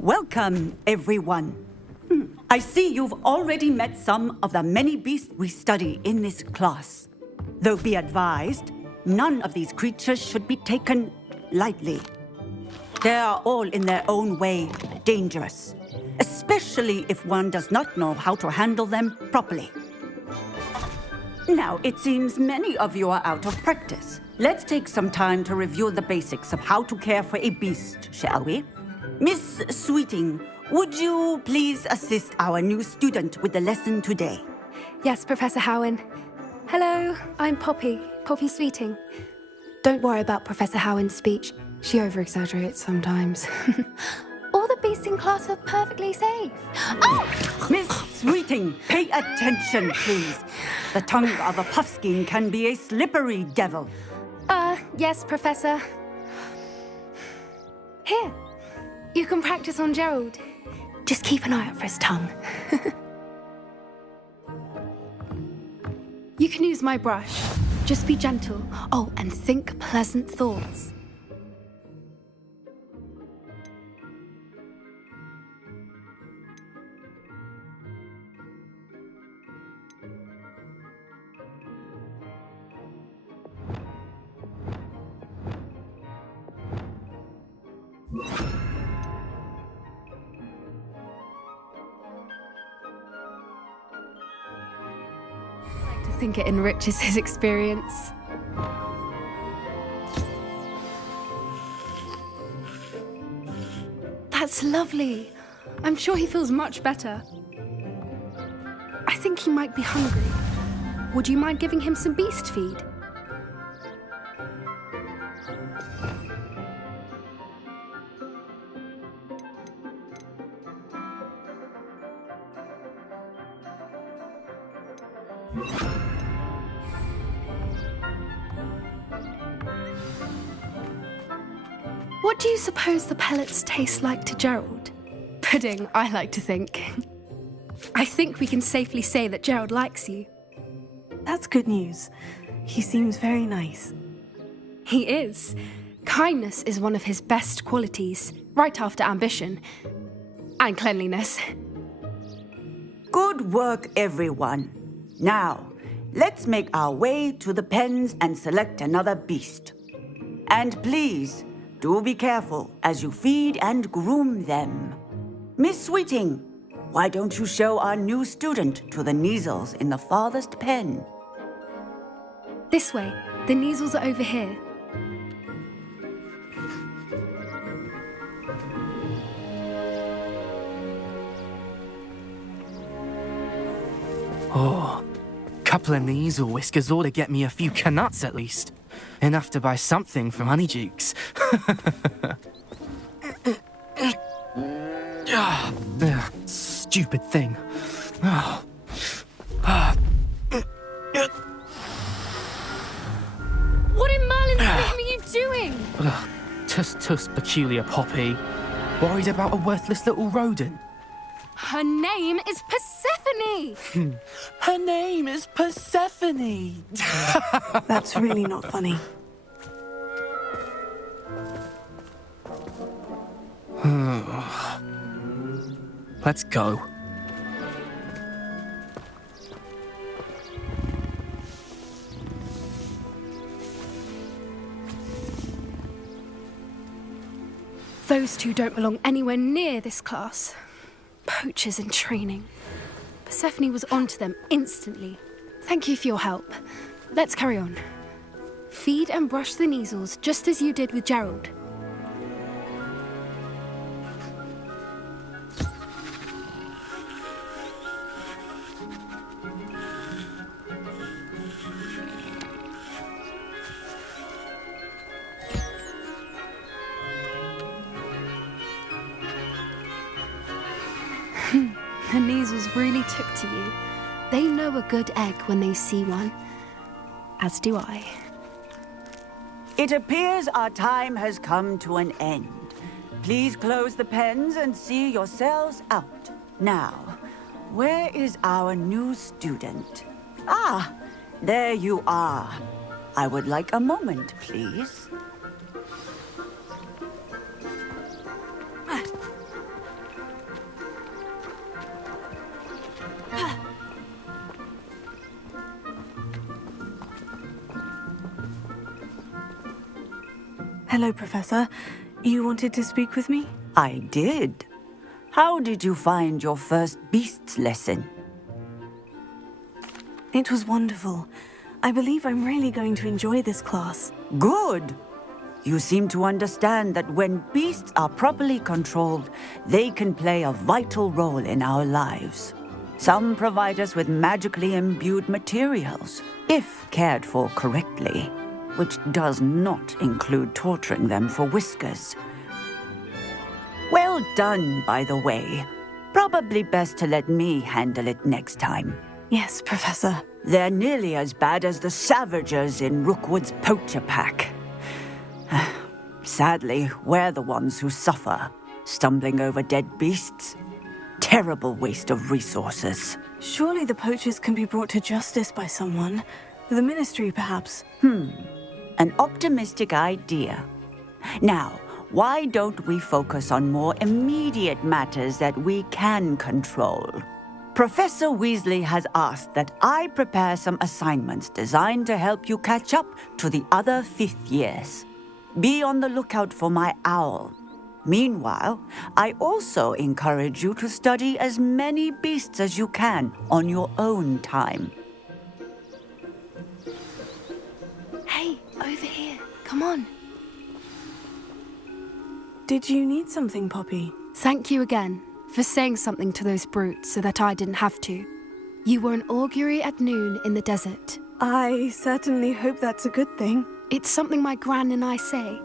Welcome, everyone. I see you've already met some of the many beasts we study in this class. Though be advised, none of these creatures should be taken lightly. They are all in their own way dangerous, especially if one does not know how to handle them properly. Now, it seems many of you are out of practice. Let's take some time to review the basics of how to care for a beast, shall we? Miss Sweeting, would you please assist our new student with the lesson today? Yes, Professor Howen. Hello, I'm Poppy Sweeting. Don't worry about Professor Howen's speech. She over-exaggerates sometimes. All the beasts in class are perfectly safe. Oh! Miss Sweeting, pay attention, please. The tongue of a puffskein can be a slippery devil. Yes, Professor. Here, you can practice on Gerald. Just keep an eye out for his tongue. You can use my brush. Just be gentle. Oh, and think pleasant thoughts. I think it enriches his experience. That's lovely. I'm sure he feels much better. I think he might be hungry. Would you mind giving him some beast feed? What do you suppose the pellets taste like to Gerald? Pudding, I like to think. I think we can safely say that Gerald likes you. That's good news. He seems very nice. He is. Kindness is one of his best qualities, right after ambition. And cleanliness. Good work, everyone. Now, let's make our way to the pens and select another beast. And please, do be careful as you feed and groom them. Miss Sweeting, why don't you show our new student to the Neasels in the farthest pen? This way. The Neasels are over here. Oh, couple of Neasel whiskers ought to get me a few canuts at least. Enough to buy something from Honeydukes. Stupid thing. What in Merlin's name are you doing? Tuss, peculiar Poppy. Worried about a worthless little rodent? Her name is Persephone! Her name is Persephone! That's really not funny. Let's go. Those two don't belong anywhere near this class. Poachers in training. Persephone was onto them instantly. Thank you for your help. Let's carry on. Feed and brush the Neasels just as you did with Gerald. The Neasels really took to you. They know a good egg when they see one. As do I. It appears our time has come to an end. Please close the pens and see yourselves out. Now, where is our new student? Ah, there you are. I would like a moment, please. Hello, Professor. You wanted to speak with me? I did. How did you find your first beasts lesson? It was wonderful. I believe I'm really going to enjoy this class. Good. You seem to understand that when beasts are properly controlled, they can play a vital role in our lives. Some provide us with magically imbued materials, if cared for correctly, which does not include torturing them for whiskers. Well done, by the way. Probably best to let me handle it next time. Yes, Professor. They're nearly as bad as the Savagers in Rookwood's poacher pack. Sadly, we're the ones who suffer, stumbling over dead beasts. Terrible waste of resources. Surely the poachers can be brought to justice by someone. The Ministry, perhaps. An optimistic idea. Now, why don't we focus on more immediate matters that we can control? Professor Weasley has asked that I prepare some assignments designed to help you catch up to the other fifth years. Be on the lookout for my owl. Meanwhile, I also encourage you to study as many beasts as you can on your own time. Hey, over here. Come on. Did you need something, Poppy? Thank you again for saying something to those brutes so that I didn't have to. You were an augury at noon in the desert. I certainly hope that's a good thing. It's something my gran and I say.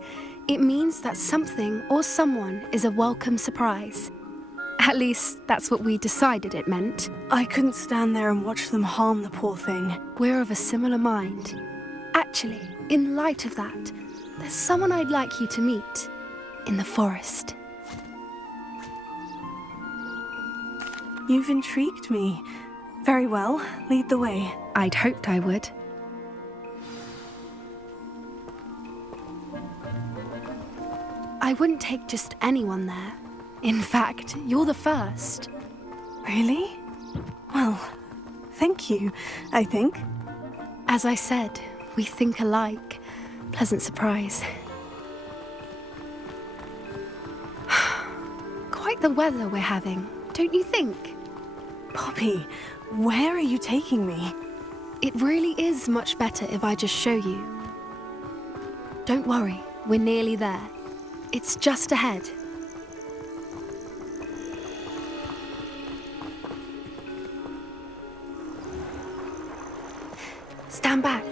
It means that something or someone is a welcome surprise. At least, that's what we decided it meant. I couldn't stand there and watch them harm the poor thing. We're of a similar mind. Actually, in light of that, there's someone I'd like you to meet. In the forest. You've intrigued me. Very well, lead the way. I'd hoped I would. I wouldn't take just anyone there. In fact, you're the first. Really? Well, thank you, I think. As I said, we think alike. Pleasant surprise. Quite the weather we're having, don't you think? Poppy, where are you taking me? It really is much better if I just show you. Don't worry, we're nearly there. It's just ahead. Stand back.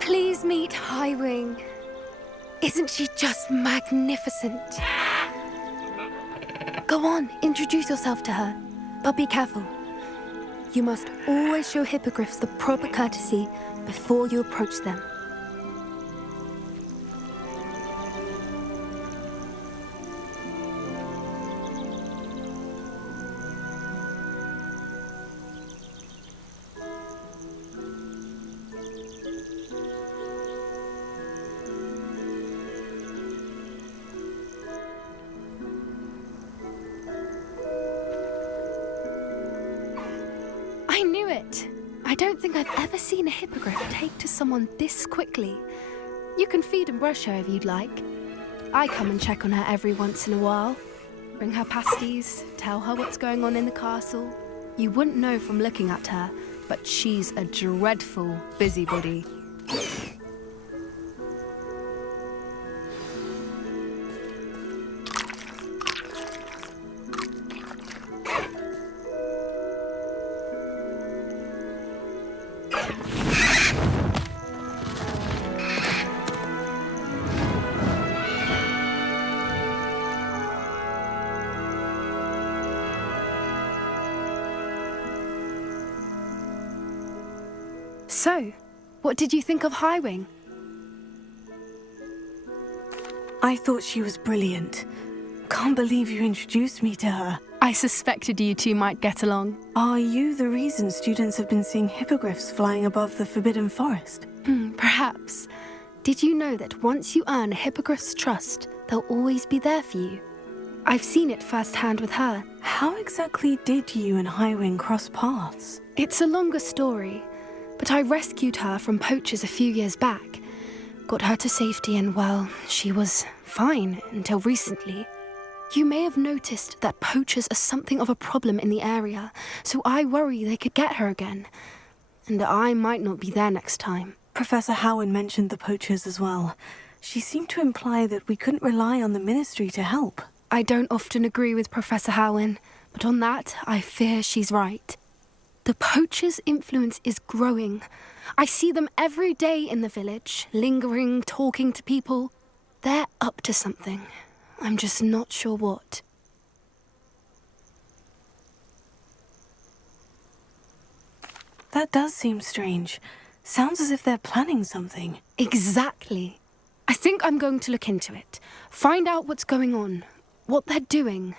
Please meet Highwing. Isn't she just magnificent? Go on, introduce yourself to her. But be careful. You must always show hippogriffs the proper courtesy before you approach them. I knew it! I don't think I've ever seen a hippogriff take to someone this quickly. You can feed and brush her if you'd like. I come and check on her every once in a while. Bring her pasties, tell her what's going on in the castle. You wouldn't know from looking at her, but she's a dreadful busybody. So, what did you think of Highwing? I thought she was brilliant. Can't believe you introduced me to her. I suspected you two might get along. Are you the reason students have been seeing hippogriffs flying above the Forbidden Forest? Perhaps. Did you know that once you earn a hippogriff's trust, they'll always be there for you? I've seen it firsthand with her. How exactly did you and Highwing cross paths? It's a longer story, but I rescued her from poachers a few years back. Got her to safety and, well, she was fine until recently. You may have noticed that poachers are something of a problem in the area, so I worry they could get her again. And I might not be there next time. Professor Howin mentioned the poachers as well. She seemed to imply that we couldn't rely on the Ministry to help. I don't often agree with Professor Howin, but on that, I fear she's right. The poachers' influence is growing. I see them every day in the village, lingering, talking to people. They're up to something. I'm just not sure what. That does seem strange. Sounds as if they're planning something. Exactly. I think I'm going to look into it. Find out what's going on, what they're doing.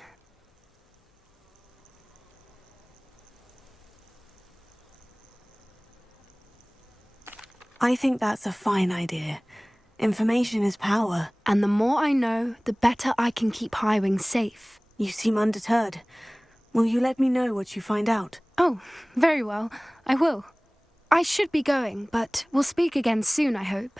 I think that's a fine idea. Information is power. And the more I know, the better I can keep Highwing safe. You seem undeterred. Will you let me know what you find out? Oh, very well. I will. I should be going, but we'll speak again soon, I hope.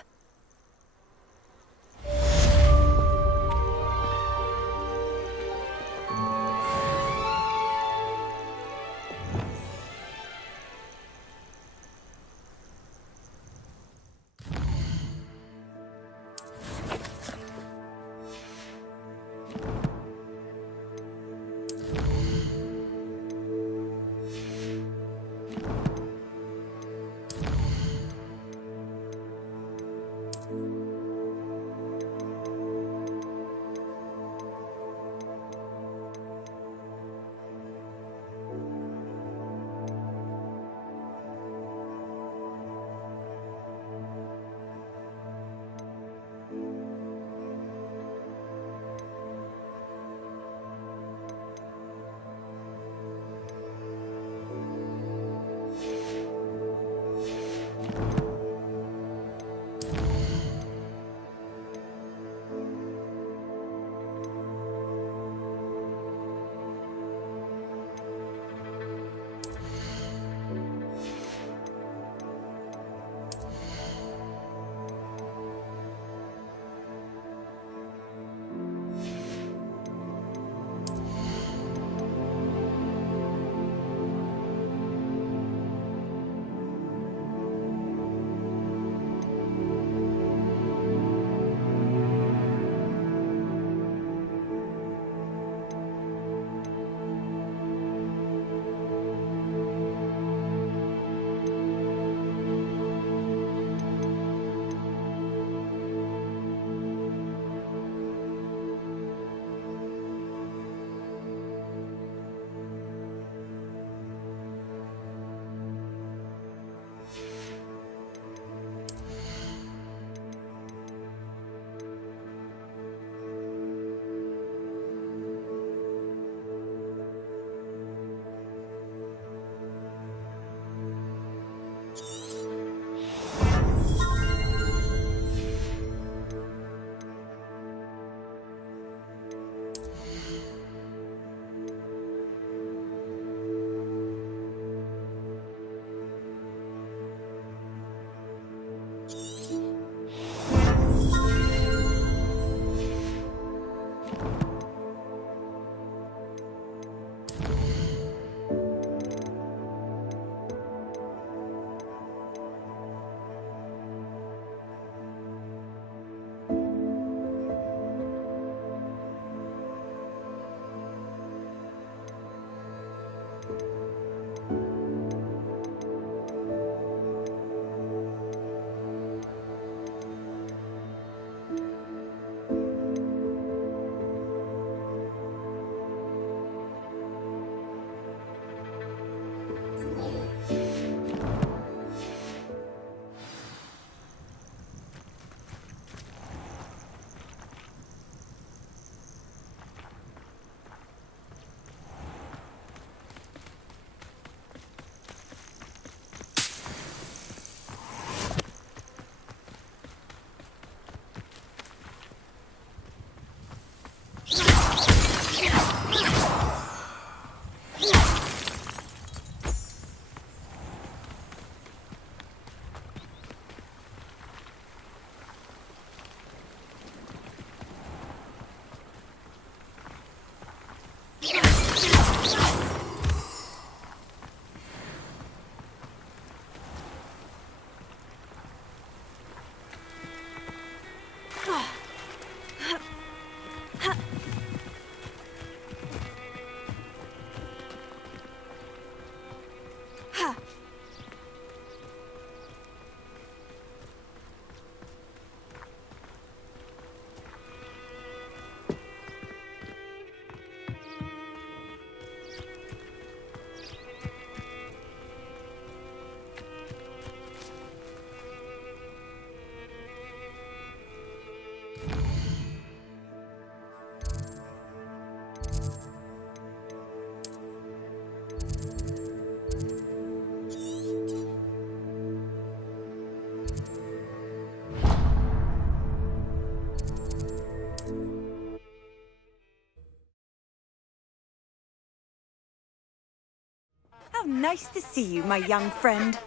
Nice to see you, my young friend.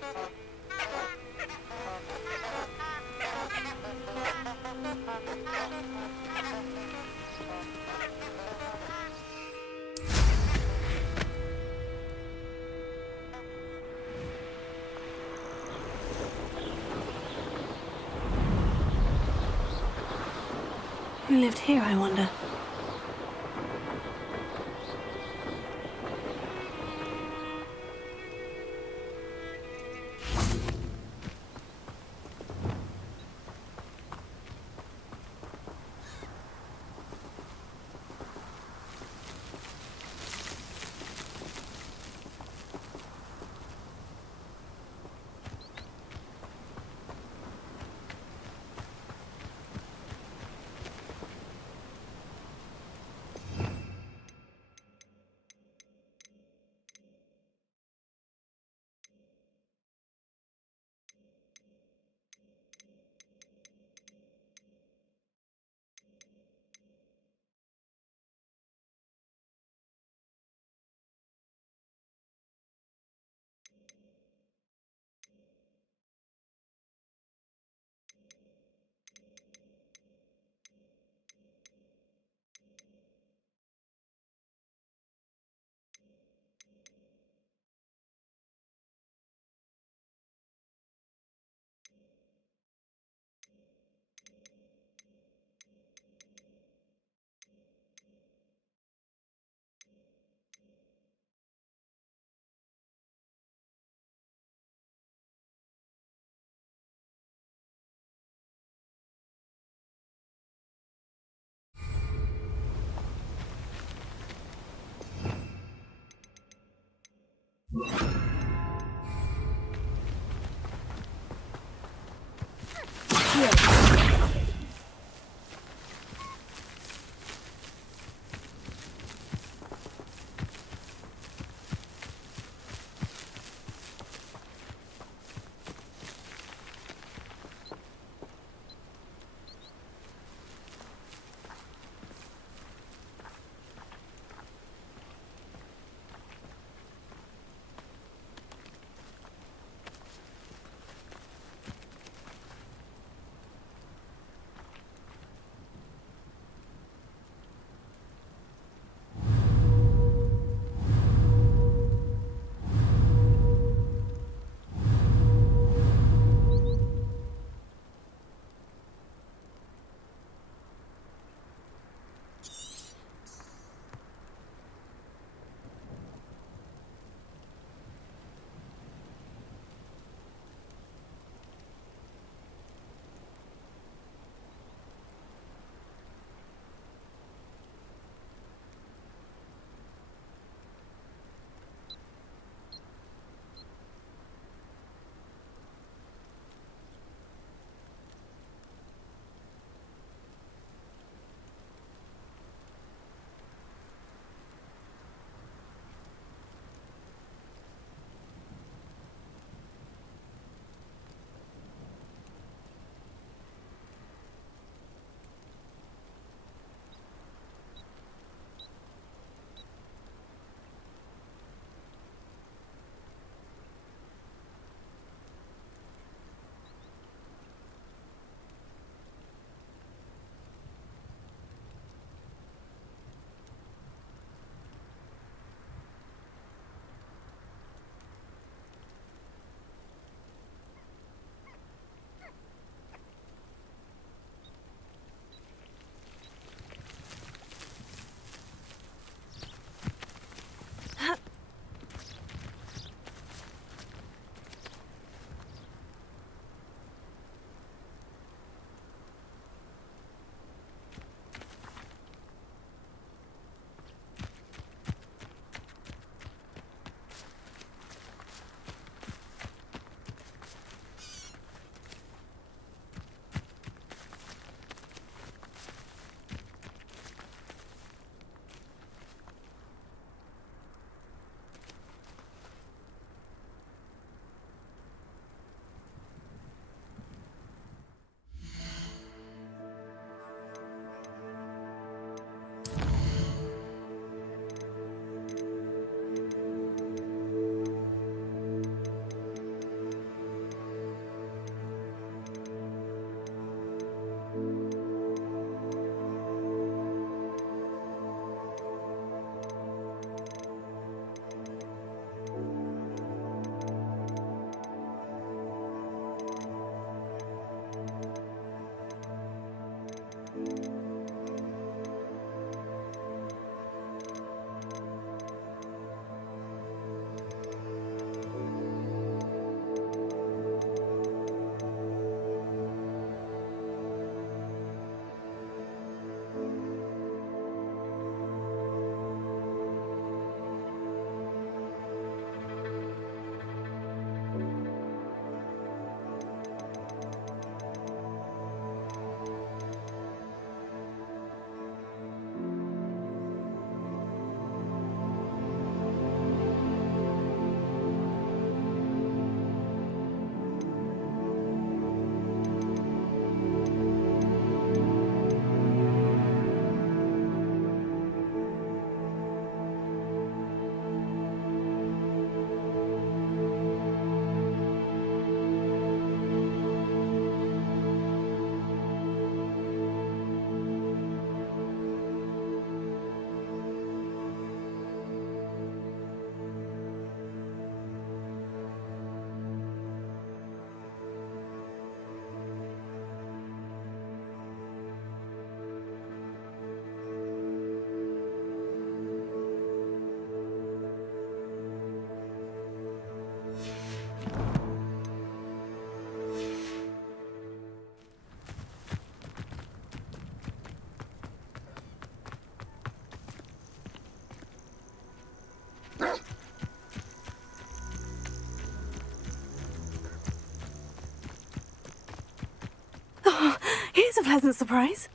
Who lived here, I wonder? Here's a pleasant surprise.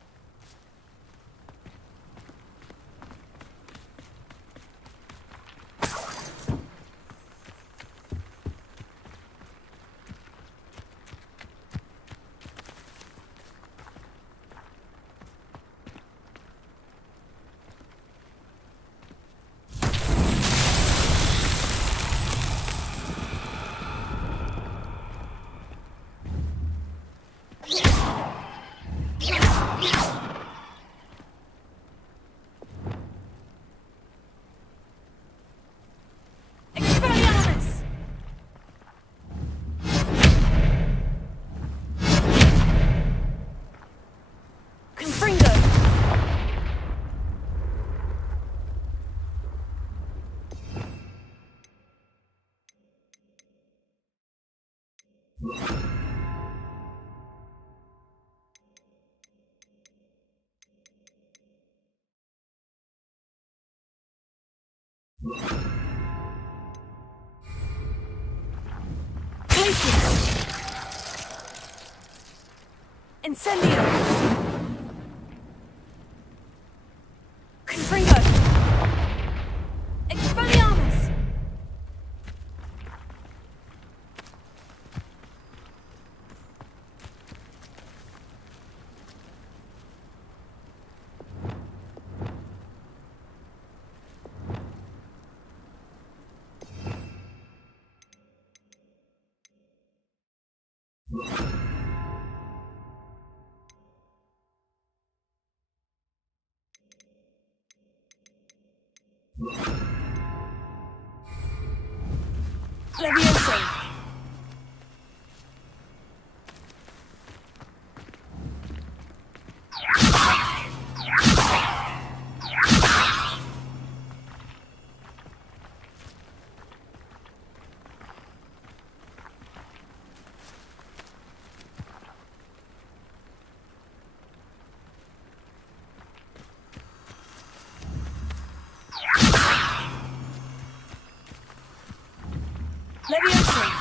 Expelliarmus! Confringo! Places! Incendio! Confringo! Expelliarmus! Levioso! Levioso!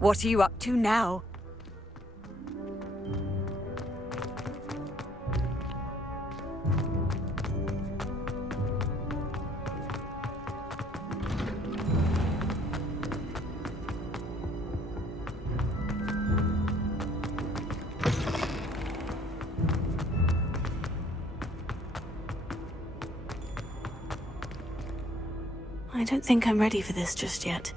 What are you up to now? I don't think I'm ready for this just yet.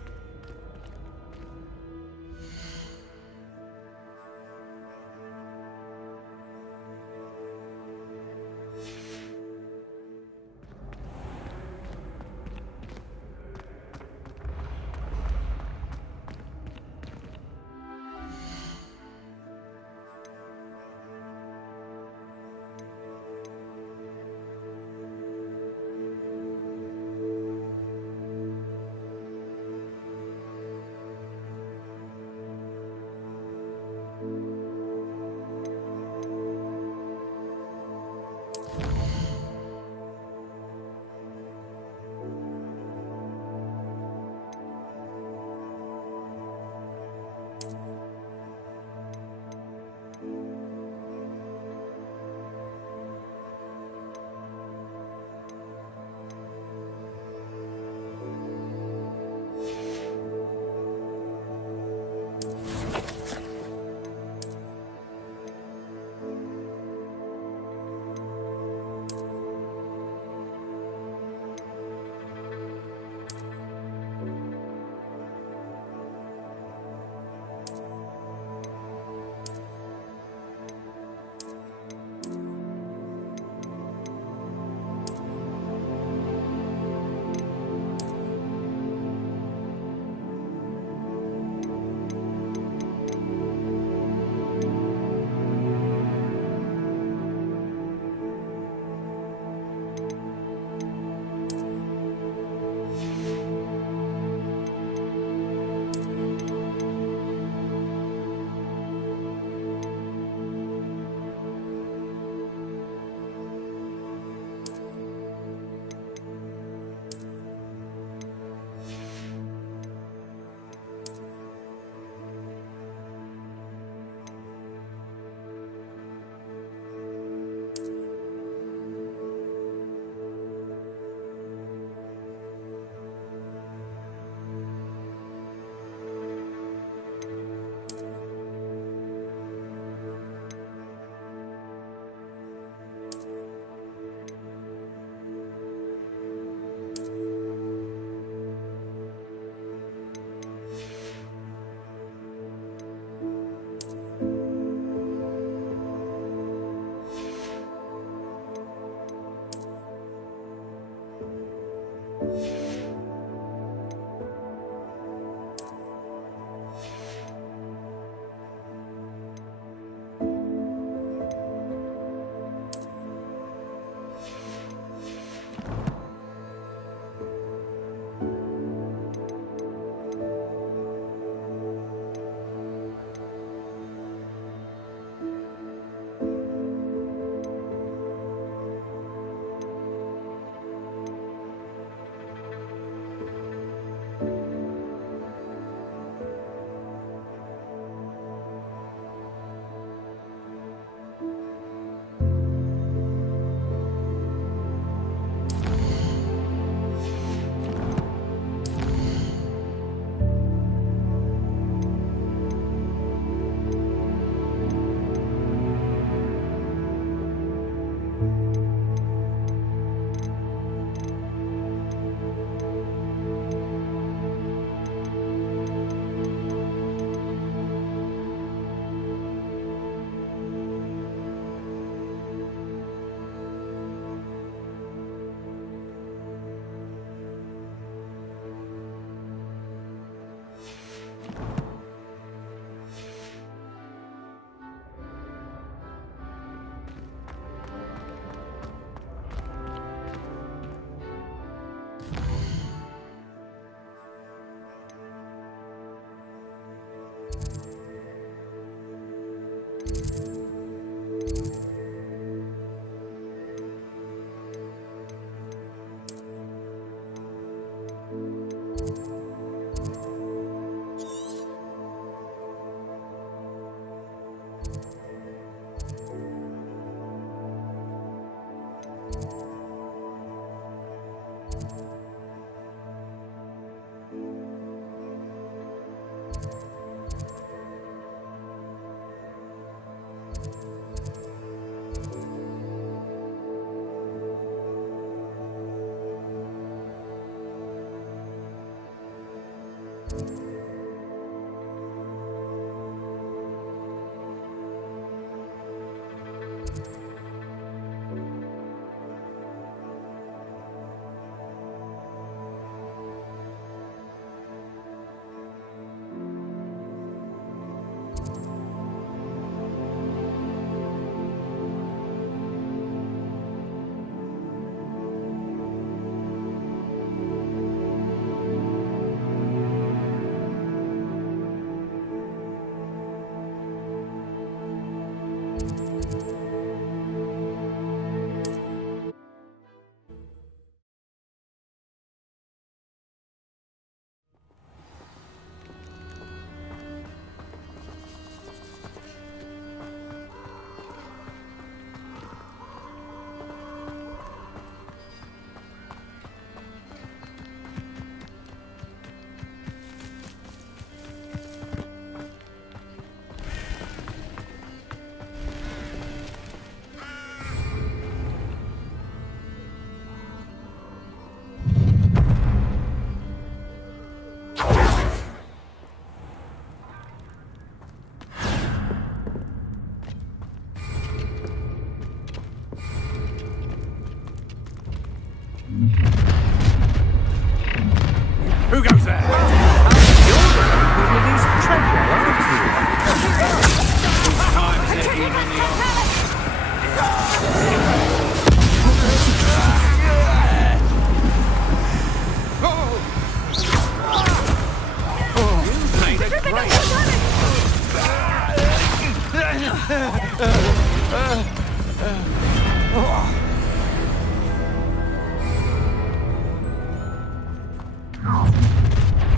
Who goes there? You're the one who released treasure, aren't you?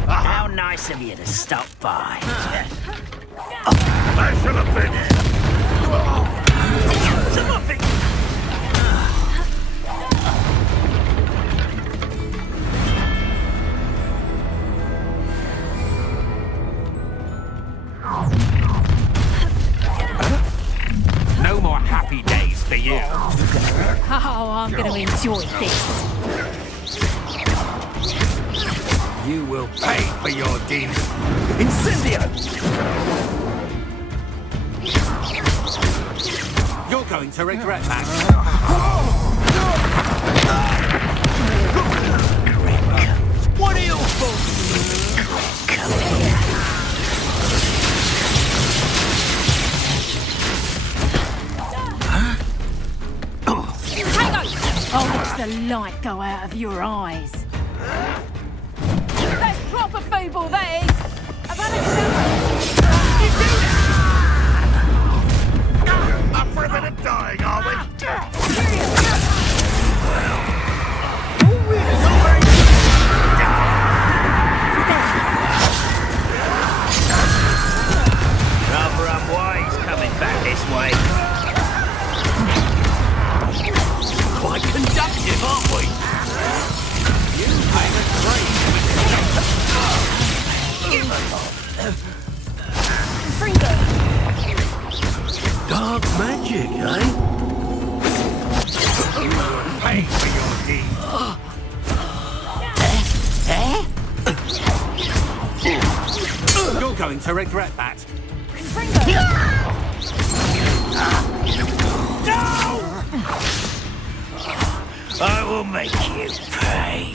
How nice of you to stop by. I should have been in. No more happy days for you. Oh, I'm going to enjoy this. You will pay for your deeds. Incendio! You're going to regret that. What are you for? I'll watch the light go out of your eyes. That's proper feeble, that is. I've had it. Up for a bit of dying, are we? Rather unwise coming back this way. Quite conductive, aren't we? You pay the trade. Dark magic, eh? Pay for your deeds. You're going to regret that. I will make you pay.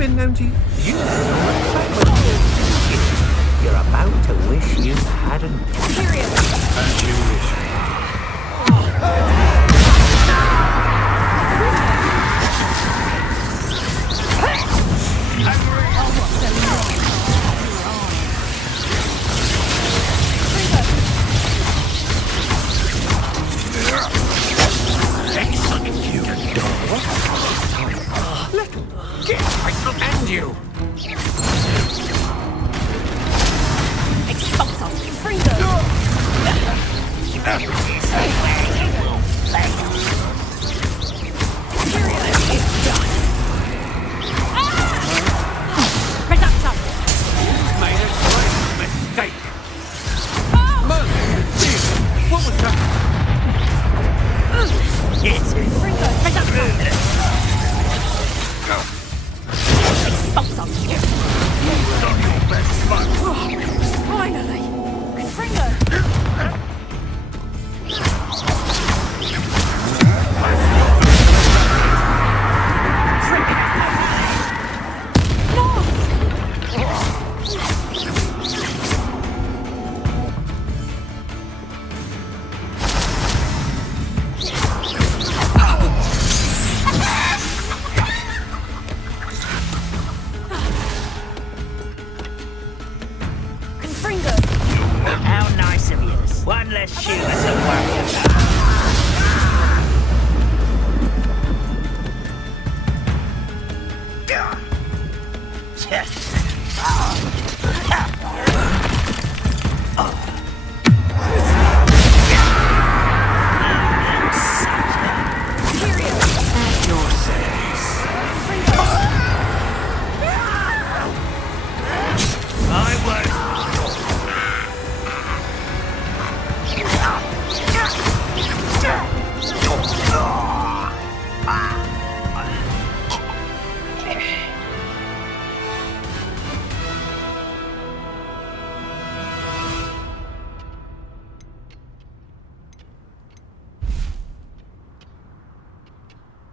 been known to use it. You're about to wish you hadn't. Period. As you wish.